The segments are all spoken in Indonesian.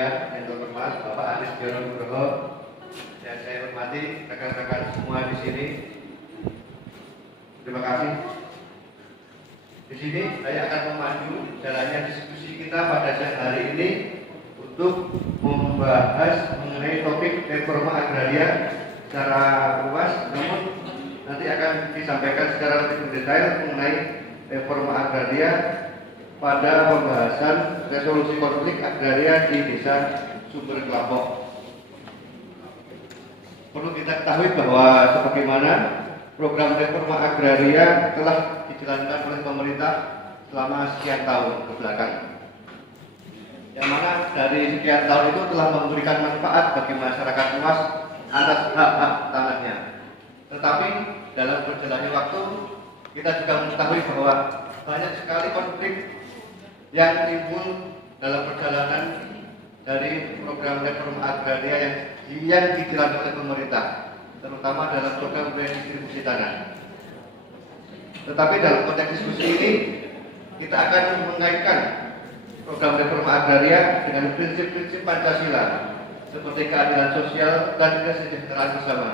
Mulia yang terhormat Bapak Anies Nugroho yang saya hormati rekan-rekan semua di sini. Terima kasih. Di sini saya akan memandu jalannya diskusi kita pada siang hari ini untuk membahas mengenai topik reforma agraria secara luas, namun nanti akan disampaikan secara lebih mendetail mengenai reforma agraria pada pembahasan resolusi konflik agraria di Desa Sumber Kelapok. Perlu kita ketahui bahwa sebagaimana program reforma agraria telah dijalankan oleh pemerintah selama sekian tahun ke belakang, yang mana dari sekian tahun itu telah memberikan manfaat bagi masyarakat luas atas hak-hak tanahnya. Tetapi dalam berjalannya waktu kita juga mengetahui bahwa banyak sekali konflik yang timbul dalam perjalanan dari program reforma agraria yang dijalankan oleh pemerintah, terutama dalam program redistribusi tanah. Tetapi dalam konteks diskusi ini kita akan mengaitkan program reforma agraria dengan prinsip-prinsip Pancasila seperti keadilan sosial dan kesejahteraan bersama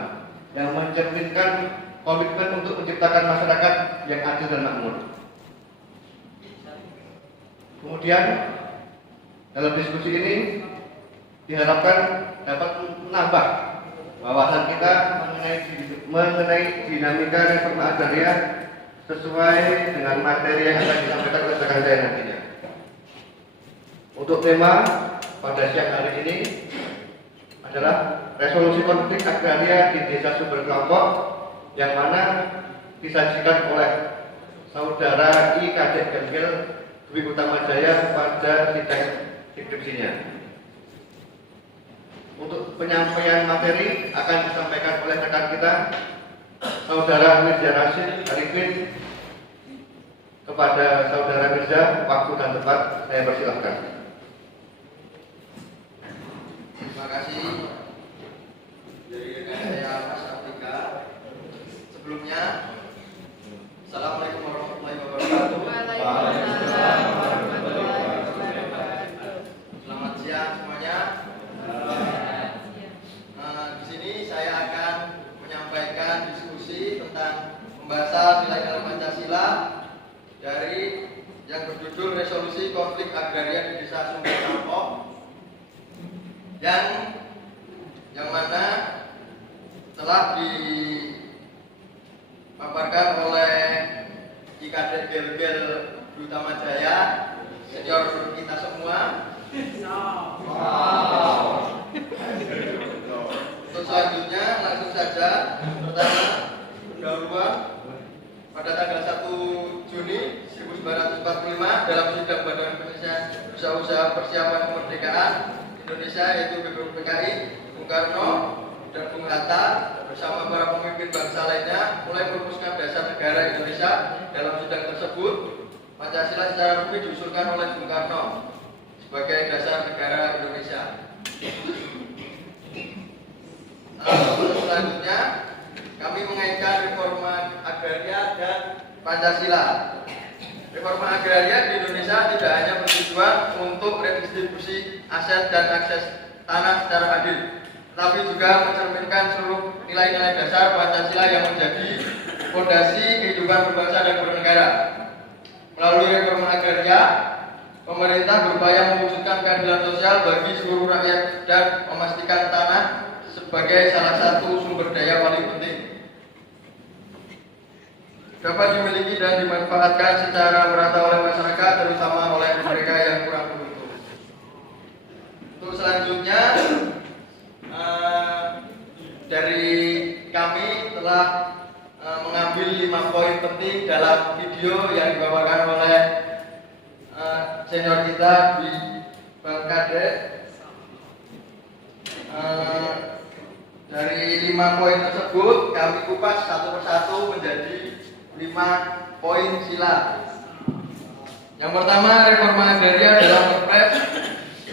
yang mencerminkan komitmen untuk menciptakan masyarakat yang adil dan makmur. Kemudian dalam diskusi ini diharapkan dapat menambah wawasan kita mengenai dinamika reforma agraria sesuai dengan materi yang akan disampaikan oleh rekan saya nantinya. Untuk tema pada siang hari ini adalah resolusi konflik agraria di Desa Sumber Kelapok, yang mana disajikan oleh saudara I. Kadek Gengkel Dwi Utama Jaya pada sidang skripsinya. Untuk penyampaian materi akan disampaikan oleh rekan kita saudara Mirza Rashid Arifin. Kepada saudara Mirza, waktu dan tempat saya persilahkan. Terima kasih dari rekan saya Mas Afrika. Sebelumnya, Assalamualaikum warahmatullahi wabarakatuh. Waalaikumsalam warahmatullahi wabarakatuh. Selamat siang semuanya. Di sini saya akan menyampaikan diskusi tentang pembahasan nilai-nilai Pancasila dari yang berjudul Resolusi Konflik Agraria di Desa Sumber Kelapok, yang mana telah dipaparkan oleh I. Kadek Gengkel Dwi Utama Jaya, senior kita semua. Untuk selanjutnya langsung saja. Pertama, pendahuluan pada tanggal 1 Juni 1945 dalam sidang Badan Indonesia Usaha Persiapan Kemerdekaan Indonesia, yaitu BPUPKI, Bung Karno dan Bung Hatta bersama para pemimpin bangsa lainnya mulai merumuskan dasar negara Indonesia. Dalam sidang tersebut, Pancasila secara resmi diusulkan oleh Bung Karno sebagai dasar negara Indonesia. Selanjutnya, kami mengaitkan reforma agraria dan Pancasila. Reforma agraria di Indonesia tidak hanya bertujuan untuk redistribusi aset dan akses tanah secara adil, tapi juga mencerminkan seluruh nilai-nilai dasar Pancasila yang menjadi fondasi kehidupan berbangsa dan bernegara. Melalui reforma agraria, pemerintah berupaya mewujudkan keadilan sosial bagi seluruh rakyat dan memastikan tanah sebagai salah satu sumber daya paling penting dapat dimiliki dan dimanfaatkan secara merata oleh masyarakat, terutama oleh mereka yang kurang beruntung. Untuk selanjutnya, dari kami telah mengambil 5 poin penting dalam video yang dibawakan oleh senior kita di Bang Kadek. Dari 5 poin tersebut kami kupas satu persatu menjadi 5 poin sila. Yang pertama, reforma agraria dalam Perpres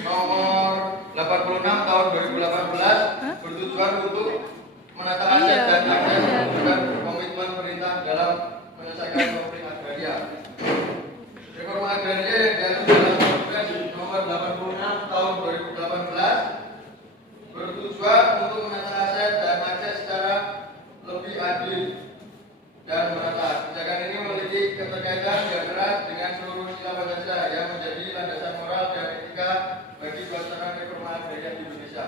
nomor 86 tahun 2018 bertujuan untuk menata aset dan akses menunjukkan komitmen pemerintah dalam menyelesaikan konflik agraria. Reforma agraria yang diatur dalam Perpres nomor 86 tahun 2018 bagi pelaksanaan reforma agraria di Indonesia.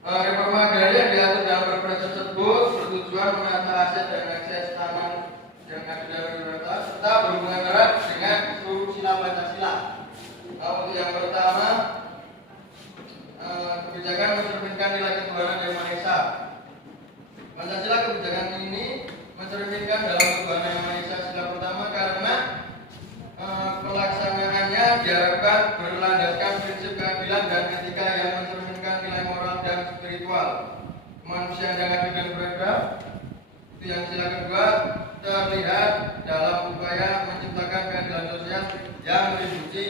Reforma agraria diatur dalam perpres tersebut bertujuan menata aset dan akses tanah yang ada dalam Indonesia serta berhubungan erat dengan seluruh sila Pancasila. Untuk yang pertama, kebijakan mencerminkan nilai ketuhanan yang Maha Esa. Pancasila kebijakan ini mencerminkan dalam ketuhanan yang Maha Esa sila pertama karena pelaksanaannya diharapkan berlandaskan prinsip keadilan dan etika yang mencerminkan nilai moral dan spiritual kemanusiaan yang adil dan beradab. Itu yang sila kedua, terlihat dalam upaya menciptakan keadilan sosial yang melindungi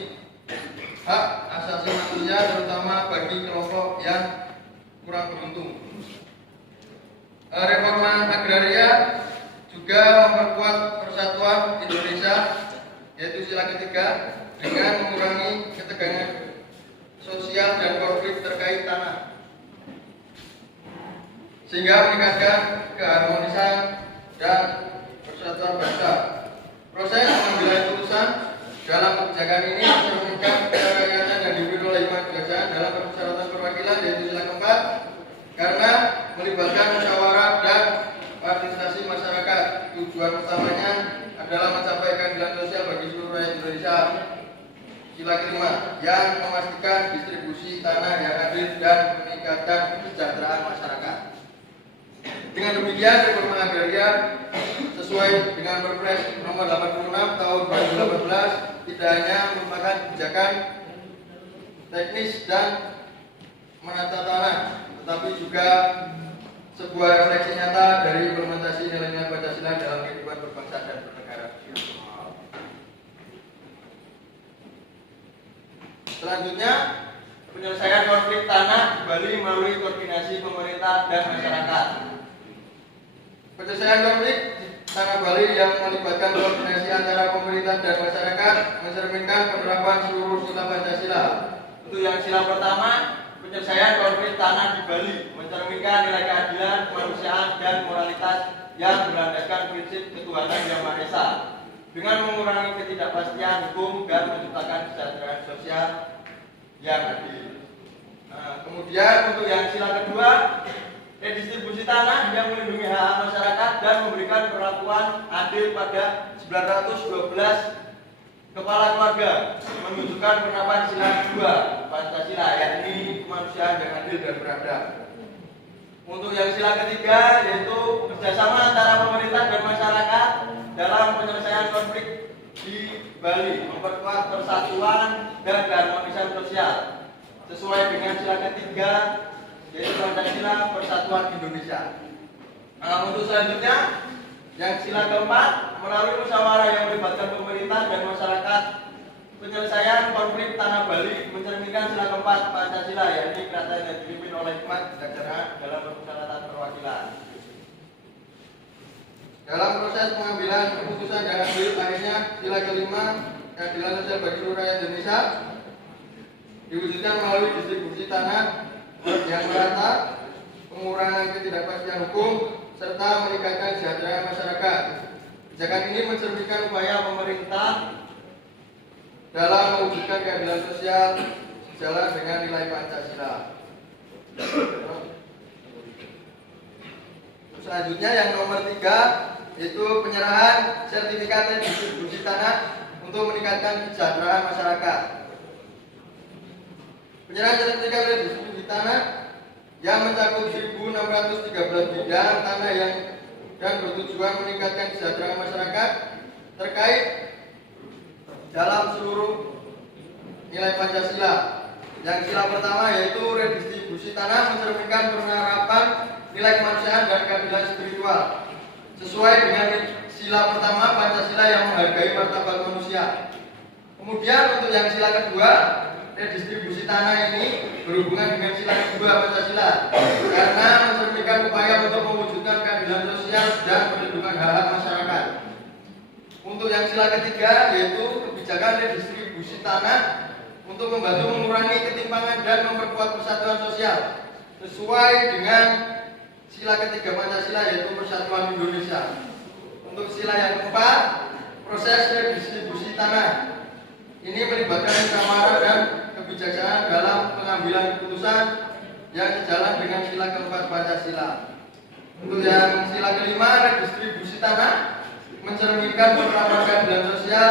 hak asasi manusia terutama bagi kelompok yang kurang beruntung. Reforma agraria juga memperkuat persatuan Indonesia, yaitu sila ketiga, dengan mengurangi ketegangan sosial dan konflik terkait tanah, sehingga meningkatkan keharmonisan dan persatuan bangsa. Proses pengambilan putusan dalam kebijakan ini mencerminkan kerakyatan yang dipimpin oleh lima kebijakan dalam persyaratan perwakilan, yaitu sila keempat, karena melibatkan musyawarah dan partisipasi masyarakat. Tujuan utamanya adalah mencapai keadilan sosial bagi seluruh rakyat Indonesia. Sila kelima, yang memastikan distribusi tanah yang adil dan meningkatkan kesejahteraan masyarakat. Dengan demikian, reforma agraria sesuai dengan Perpres nomor 86 tahun 2018 tidak hanya merupakan kebijakan teknis dan menata tanah, tetapi juga sebuah refleksi nyata dari implementasi nilai-nilai Pancasila dalam kehidupan berbangsa dan bernegara. Selanjutnya, penyelesaian konflik tanah di Bali melalui koordinasi pemerintah dan masyarakat. Penyelesaian konflik tanah Bali yang melibatkan koordinasi antara pemerintah dan masyarakat mencerminkan penerapan seluruh sila Pancasila. Untuk yang sila pertama, penyelesaian konflik tanah di Bali mencerminkan nilai keadilan, kemanusiaan, dan moralitas yang berlandaskan prinsip ketuhanan yang Maha Esa dengan mengurangi ketidakpastian hukum dan menciptakan kesejahteraan sosial yang adil. Kemudian untuk yang sila kedua, redistribusi tanah yang melindungi hak masyarakat dan memberikan perlakuan adil pada 912 kepala keluarga, menunjukkan penerapan sila kedua Pancasila, yakni kemanusiaan yang adil dan beradab. Untuk yang sila ketiga, yaitu kerjasama antara pemerintah dan masyarakat dalam penyelesaian konflik di Bali, memperkuat persatuan dan keharmonisan sosial sesuai dengan sila ketiga, yaitu Pancasila Persatuan Indonesia. Untuk selanjutnya, yang sila keempat, melalui musyawarah yang melibatkan pemerintah dan masyarakat, penyelesaian konflik tanah Bali mencerminkan sila keempat Pancasila, yakni kerajaan yang dipimpin oleh hikmat kebijaksanaan dalam permusyawaratan perwakilan. Dalam proses pengambilan keputusan dan adil, akhirnya sila kelima, keadilan sosial bagi seluruh rakyat Indonesia, diwujudkan melalui distribusi tanah yang merata, pengurangan ketidakpastian hukum, serta meningkatkan kesejahteraan masyarakat. Kebijakan ini mencerminkan upaya pemerintah dalam mewujudkan keadilan sosial sejalan dengan nilai Pancasila. Selanjutnya yang nomor 3, yaitu penyerahan sertifikat distribusi tanah untuk meningkatkan kesejahteraan masyarakat. Penyerahan sertifikat distribusi tanah yang mencakup 1.613 bidang tanah yang dan bertujuan meningkatkan kesejahteraan masyarakat terkait dalam seluruh nilai Pancasila. Yang sila pertama yaitu redistribusi tanah mencerminkan penerapan nilai kemanusiaan dan keadilan spiritual sesuai dengan sila pertama Pancasila yang menghargai martabat manusia. Kemudian untuk yang sila kedua, redistribusi tanah ini berhubungan dengan sila kedua Pancasila karena mencerminkan upaya untuk mewujudkan keadilan sosial dan perlindungan hak masyarakat. Untuk yang sila ketiga yaitu kebijakan redistribusi tanah untuk membantu mengurangi ketimpangan dan memperkuat persatuan sosial sesuai dengan sila ketiga Pancasila yaitu Persatuan Indonesia. Untuk sila yang keempat, proses redistribusi tanah ini melibatkan musyawarah dan kebijaksanaan dalam pengambilan keputusan yang sejalan dengan sila keempat Pancasila. Untuk yang sila kelima, redistribusi tanah mencerminkan penerapan keadilan sosial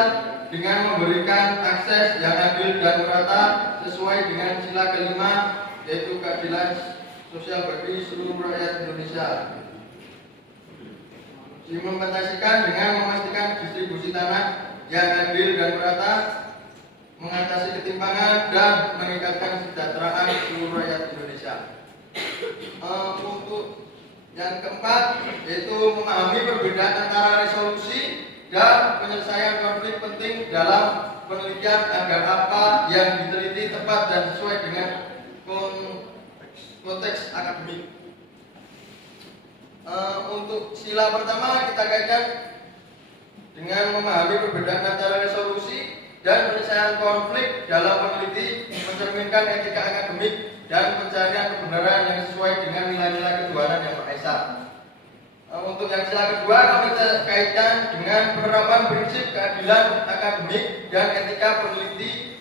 dengan memberikan akses yang adil dan merata sesuai dengan sila kelima, yaitu keadilan sosial bagi seluruh rakyat Indonesia. Diimplementasikan dengan memastikan distribusi tanah yang adil dan merata, mengatasi ketimpangan dan meningkatkan kesejahteraan seluruh rakyat Indonesia. Untuk yang keempat, yaitu memahami perbedaan antara resolusi dan penyelesaian konflik penting dalam penelitian agar apa yang diteliti tepat dan sesuai dengan konteks akademik. Untuk sila pertama kita kaitkan dengan memahami perbedaan antara resolusi dan penyelesaian konflik dalam meneliti, mencerminkan etika akademik dan pencarian kebenaran yang sesuai dengan nilai-nilai ketuhanan yang Maha Esa. Untuk yang sila kedua kami kaitkan dengan penerapan prinsip keadilan akademik dan etika peneliti,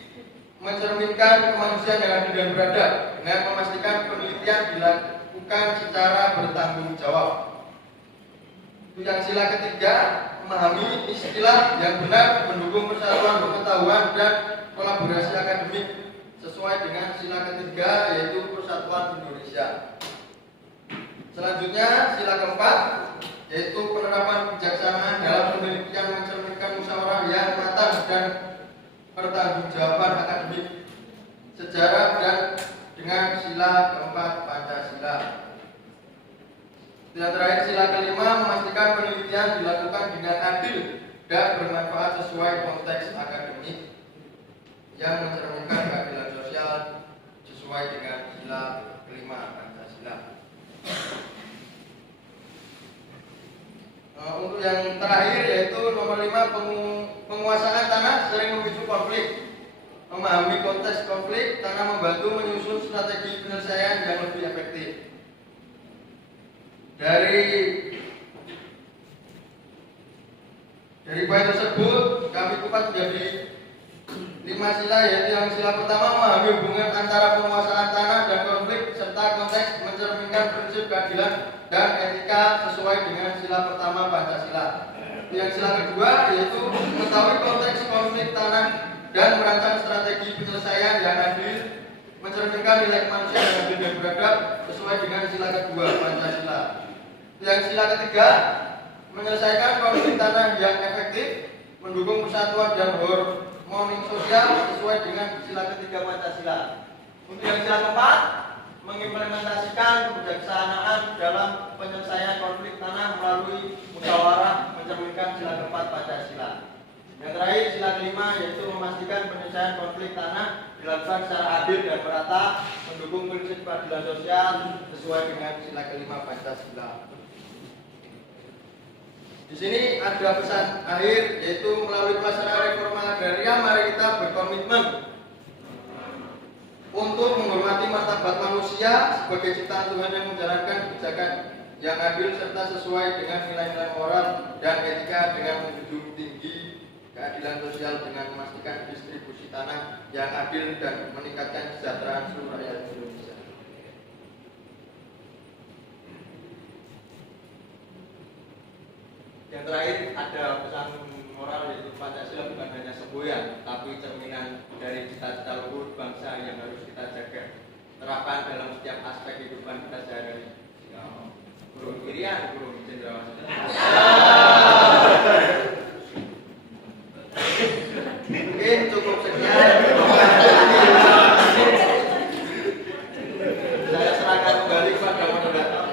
mencerminkan kemanusiaan yang adil dan beradab dengan memastikan penelitian dilakukan secara bertanggung jawab. Untuk yang sila ketiga, memahami istilah yang benar, mendukung persatuan pengetahuan dan kolaborasi akademik sesuai dengan sila ketiga, yaitu Persatuan Indonesia. Selanjutnya sila keempat, yaitu penerapan kebijaksanaan dalam penelitian, mencerminkan musyawarah yang matang dan pertanggungjawaban akademik, sejarah dan dengan sila keempat Pancasila. Yang terakhir sila kelima, memastikan penelitian dilakukan dengan adil dan bermanfaat sesuai konteks akademik yang mencerminkan keadilan sosial sesuai dengan sila kelima Pancasila. Untuk yang terakhir yaitu nomor 5, penguasaan tanah sering memicu konflik. Memahami konteks konflik, tanah membantu menyusun strategi penyelesaian yang lebih efektif. Dari poin tersebut kami kupas menjadi 5 sila, yaitu yang sila pertama, memahami hubungan antara penguasaan tanah dan konflik serta konteks, mencerminkan prinsip keadilan dan etika sesuai dengan sila pertama Pancasila. Yang sila kedua yaitu mengetahui konteks konflik tanah dan merancang strategi penyelesaian yang adil, mencerminkan nilai kemanusiaan yang adil dan beradab sesuai dengan sila kedua Pancasila. Yang sila ketiga, menyelesaikan konflik tanah yang efektif, mendukung persatuan dan harmoni sosial sesuai dengan sila ketiga Pancasila. Untuk yang sila keempat, mengimplementasikan kebijaksanaan dalam penyelesaian konflik tanah melalui musyawarah, mencerminkan sila keempat Pancasila. Yang terakhir sila kelima, yaitu memastikan penyelesaian konflik tanah dilakukan secara adil dan merata, mendukung prinsip keadilan sosial sesuai dengan sila kelima Pancasila. Di sini ada pesan akhir, yaitu melalui pelaksanaan reforma agraria mari kita berkomitmen untuk menghormati martabat manusia sebagai ciptaan Tuhan yang menjalankan kebijakan yang adil serta sesuai dengan nilai-nilai moral dan etika dengan menjunjung tinggi keadilan sosial dengan memastikan distribusi tanah yang adil dan meningkatkan kesejahteraan seluruh rakyat Indonesia. Yang terakhir ada pesan moral, yaitu Pancasila bukan hanya semboyan, tapi cerminan dari cita-cita luhur bangsa yang harus kita jaga, terapkan dalam setiap aspek kehidupan kita sehari-hari. Burung Irian, burung Cendrawasih. Mungkin cukup sekian. Saya serahkan kembali kepada moderator.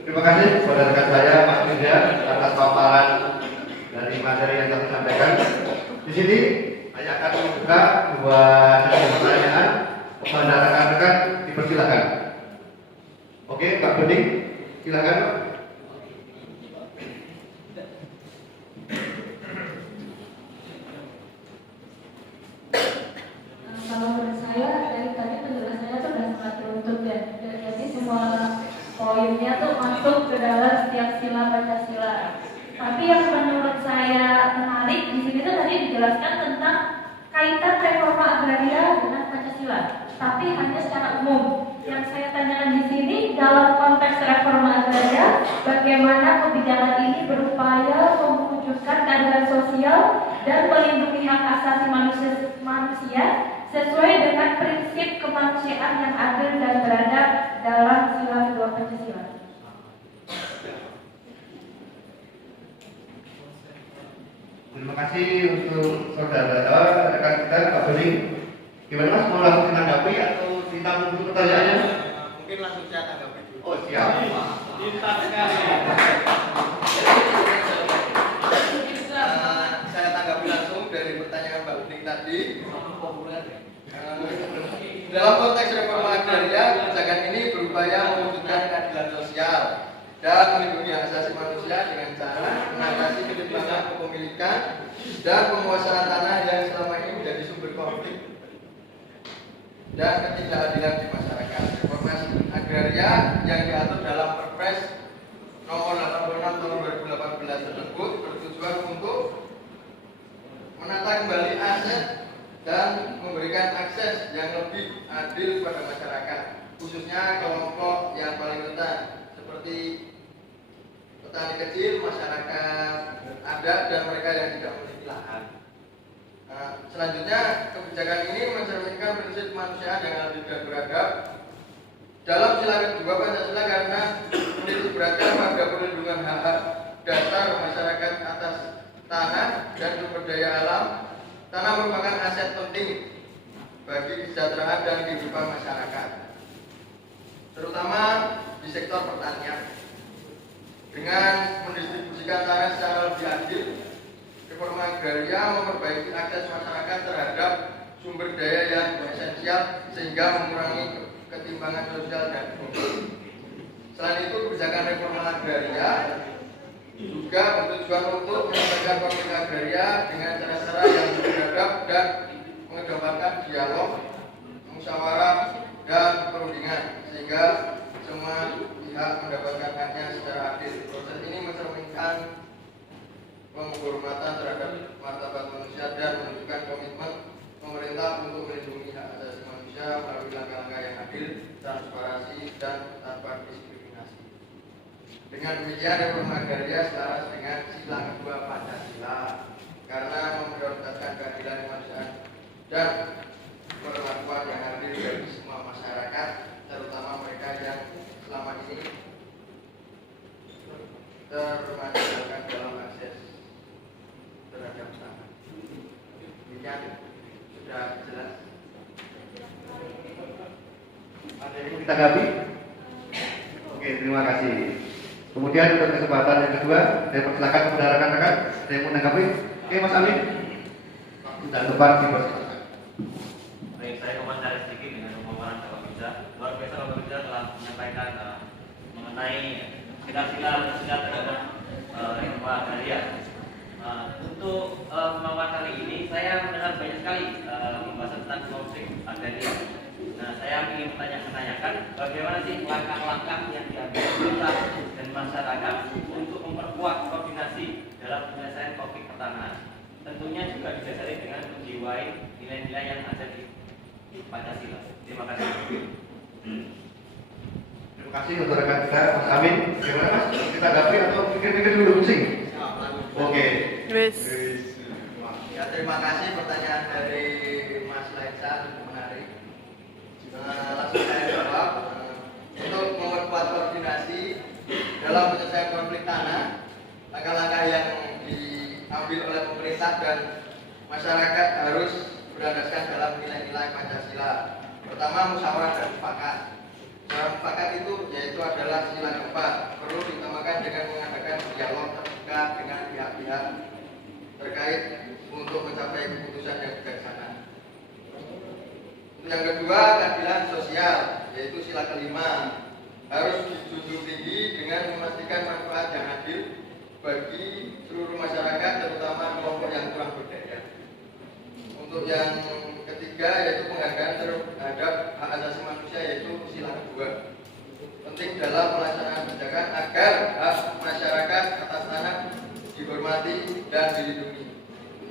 Terima kasih kepada rekan saya Mas Yuda atas paparan dari materi yang telah disampaikan. Di sini saya akan membuka dua sesi pertanyaan kepada rekan-rekan, dipersilakan. Oke, Pak Bening, silakan. Kalau menurut saya dari tadi penjelasannya tuh udah sangat teruntut ya. Dan jadi semua poinnya tuh masuk ke dalam setiap sila Pancasila. Tapi yang menurut saya menarik di sini tuh tapi hanya secara umum. Yang saya tanyakan di sini dalam konteks reforma agraria, bagaimana kebijakan ini berupaya mewujudkan keadilan sosial dan melindungi hak asasi manusia sesuai dengan prinsip kemanusiaan yang adil dan beradab dalam sila kedua Pancasila. Terima kasih untuk saudara rekan kita Pak Bening. Gimana Mas, mau langsung menanggapi atau ditanggung dulu pertanyaannya? Mungkin langsung saya tanggapi dulu. Oh siap. Saya tanggapi langsung dari pertanyaan Mbak Bening tadi. Dalam konteks reforma agraria, kebijakan ini berupaya mewujudkan keadilan sosial dan melindungi hak asasi manusia dengan cara mengatasi ketimpangan kepemilikan dan penguasaan tanah yang selama ini menjadi sumber konflik dan ketidakadilan di masyarakat. Reformasi agraria yang diatur dalam Perpres nomor 86 tahun 2018 tersebut bertujuan untuk menata kembali aset dan memberikan akses yang lebih adil pada masyarakat, khususnya kelompok yang paling rentan seperti petani kecil, masyarakat adat, dan mereka yang tidak memiliki lahan. Selanjutnya, kebijakan ini mencerminkan prinsip kemanusiaan yang adil dan beradab dalam sila kedua Pancasila karena menitik beratkan pada perlindungan hak-hak dasar masyarakat atas tanah dan sumber daya alam. Tanah merupakan aset penting bagi kesejahteraan dan kehidupan masyarakat, terutama di sektor pertanian. Dengan mendistribusikan tanah secara lebih adil, reforma agraria memperbaiki akses masyarakat terhadap sumber daya yang esensial sehingga mengurangi ketimpangan sosial dan ekonomi. Selain itu, kebijakan reforma agraria juga bertujuan untuk menyelesaikan konflik agraria dengan cara-cara yang beradab dan mengedepankan dialog, musyawarah, dan perundingan sehingga semua pihak mendapatkan haknya secara adil. Proses ini mencerminkan penghormatan terhadap martabat manusia dan menunjukkan komitmen pemerintah untuk melindungi hak asasi manusia melalui langkah-langkah yang adil, transparansi, dan tanpa diskriminasi. Dengan demikian, reforma agraria selaras dengan sila kedua Pancasila karena memprioritaskan keadilan kemanusiaan dan perlakuan yang adil bagi semua masyarakat, terutama mereka yang selama ini termarginalkan dalam akses terhadap tanah. Demikian sudah jelas. Ada yang mau ditanggapi? Oke, terima kasih. Kemudian untuk kesempatan yang kedua, saya persilakan kepada rekan-rekan ada yang mau menanggapi. Oke, Mas Amin. Sudah lebar di bos. Baik, saya komentar sedikit dengan pemaparan Bapak Bisa. Luar biasa Bapak Bisa telah menyampaikan mengenai sila-sila terhadap reforma agraria. Untuk pemaparan kali ini saya mendengar banyak sekali pembahasan tentang konflik agraria. Nah, saya ingin menanyakan bagaimana sih langkah-langkah yang diambil pemerintah dan masyarakat untuk memperkuat koordinasi dalam penyelesaian konflik pertanahan. Tentunya juga didasari dengan menjiwai nilai-nilai yang ada di Pancasila. Terima kasih. Terima kasih untuk rekan kita, Mas Amin. Bagaimana Mas? Kita tanggapi atau pikir-pikir dulu pusing? Oke. Ya, terima kasih pertanyaan dari Mas Laisa, menarik. Langsung saya jawab. Untuk memperkuat koordinasi dalam penyelesaian konflik tanah, langkah-langkah yang diambil oleh pemerintah dan masyarakat harus berlandaskan dalam nilai-nilai Pancasila. Pertama, musyawarah dan mufakat. Musyawarah mufakat itu yaitu adalah sila keempat, perlu ditambahkan dengan mengadakan dialog terbuka dengan pihak-pihak terkait untuk mencapai keputusan yang bijaksana. Yang kedua, keadilan sosial, yaitu sila kelima, harus dijunjung tinggi dengan memastikan manfaat yang adil bagi seluruh masyarakat, terutama kelompok yang kurang berdaya. Untuk yang ketiga, yaitu penghargaan terhadap hak asasi manusia, yaitu sila kedua. Penting dalam pelaksanaan kebijakan agar hak masyarakat atas tanah dihormati dan dilindungi.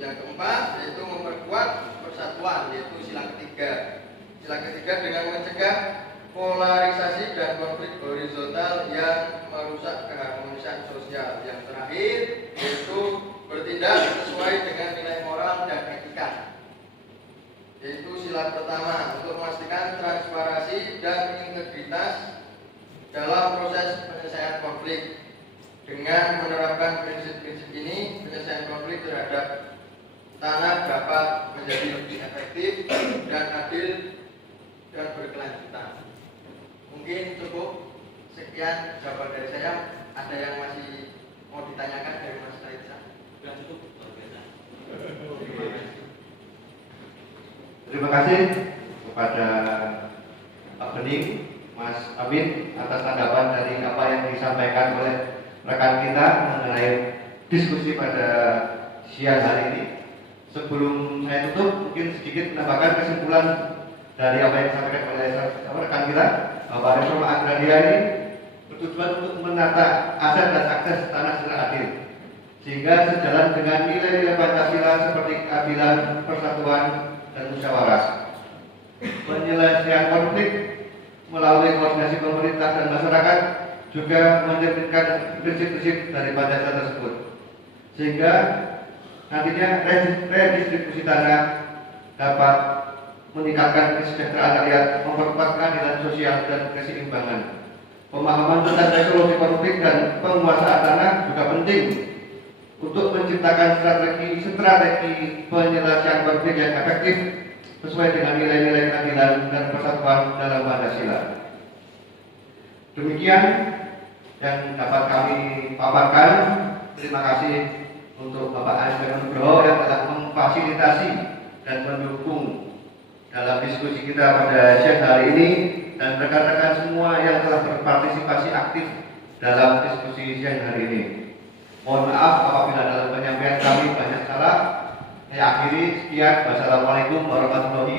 Yang keempat, yaitu memperkuat persatuan, yaitu sila ketiga. Sila Sila ketiga, dengan mencegah polarisasi dan konflik horizontal yang merusak keharmonisan sosial. Yang terakhir yaitu bertindak sesuai dengan nilai moral dan etika. Yaitu sila pertama, untuk memastikan transparansi dan integritas dalam proses penyelesaian konflik. Dengan menerapkan prinsip-prinsip ini, penyelesaian konflik terhadap tanah dapat menjadi lebih efektif dan adil dan berkelanjutan. Mungkin cukup sekian jawaban dari saya. Ada yang masih mau ditanyakan dari Mas Raisa? Sudah cukup, luar biasa. Terima kasih kepada Pak Bening, Mas Amin atas tanggapan dari apa yang disampaikan oleh rekan kita mengenai diskusi pada siang hari ini. Sebelum saya tutup, mungkin sedikit menambahkan kesimpulan dari apa yang disampaikan oleh rekan kita, bahwa reforma agraria ini bertujuan untuk menata aset dan akses tanah secara adil, sehingga sejalan dengan nilai-nilai Pancasila seperti keadilan, persatuan, dan musyawarah. Penyelesaian konflik melalui koordinasi pemerintah dan masyarakat juga mencerminkan prinsip-prinsip dari Pancasila tersebut, sehingga nantinya redistribusi tanah dapat meningkatkan kesejahteraan rakyat, memperkuat keadilan sosial dan keseimbangan. Pemahaman tentang resolusi konflik dan penguasaan tanah juga penting untuk menciptakan strategi penyelesaian konflik yang efektif sesuai dengan nilai-nilai keadilan dan persatuan dalam Pancasila. Demikian yang dapat kami paparkan. Terima kasih untuk Bapak Anies Nugroho yang telah memfasilitasi dan mendukung dalam diskusi kita pada siang hari ini, dan rekan-rekan semua yang telah berpartisipasi aktif dalam diskusi siang hari ini. Mohon maaf apabila dalam penyampaian kami banyak salah. Saya akhiri, sekian. Wassalamualaikum warahmatullahi